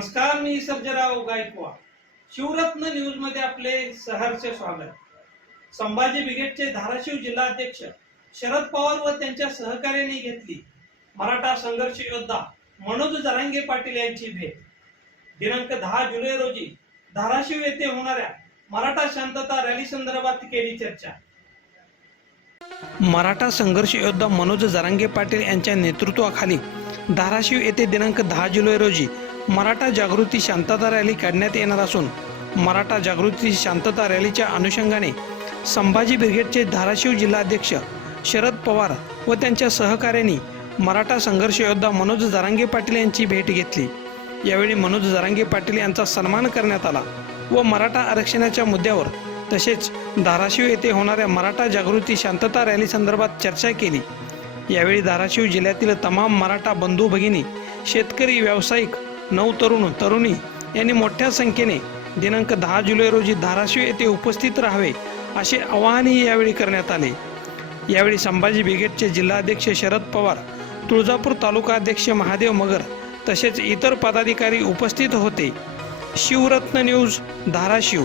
नमस्कार मी सर्जराव गायकवाड. शिवरत्न न्यूजमध्ये आपले सहर्ष स्वागत. संभाजी ब्रिगेडचे धाराशिव जिल्हाध्यक्ष शरद पवार व त्यांच्या सहकार्याने घेतली मराठा संघर्ष योद्धा मनोज जरांगे पाटील यांची भेट. दिनांक दहा जुलै रोजी धाराशिव येथे होणाऱ्या मराठा शांतता रॅली संदर्भात केली चर्चा. मराठा संघर्ष योद्धा मनोज जरांगे पाटील यांच्या नेतृत्वाखाली धाराशिव येथे दिनांक दहा जुलै रोजी मराठा जागृती शांतता रॅली काढण्यात येणार असून मराठा जागृती शांतता रॅलीच्या अनुषंगाने संभाजी ब्रिगेडचे धाराशिव जिल्हाध्यक्ष शरद पवार व त्यांच्या सहकाऱ्यांनी मराठा संघर्ष योद्धा मनोज जरांगे पाटील यांची भेट घेतली. यावेळी मनोज जरांगे पाटील यांचा सन्मान करण्यात आला व मराठा आरक्षणाच्या मुद्द्यावर तसेच धाराशिव येथे होणाऱ्या मराठा जागृती शांतता रॅली संदर्भात चर्चा केली. यावेळी धाराशिव जिल्ह्यातील तमाम मराठा बंधू भगिनी शेतकरी व्यावसायिक नऊ तरुण तरुणी यांनी मोठ्या संख्येने दिनांक दहा जुलै रोजी धाराशिव येथे उपस्थित राहावे असे आवाहनही यावेळी करण्यात आले. यावेळी संभाजी ब्रिगेडचे जिल्हाध्यक्ष शरद पवार तुळजापूर तालुका अध्यक्ष महादेव मगर तसेच इतर पदाधिकारी उपस्थित होते. शिवरत्न न्यूज धाराशिव.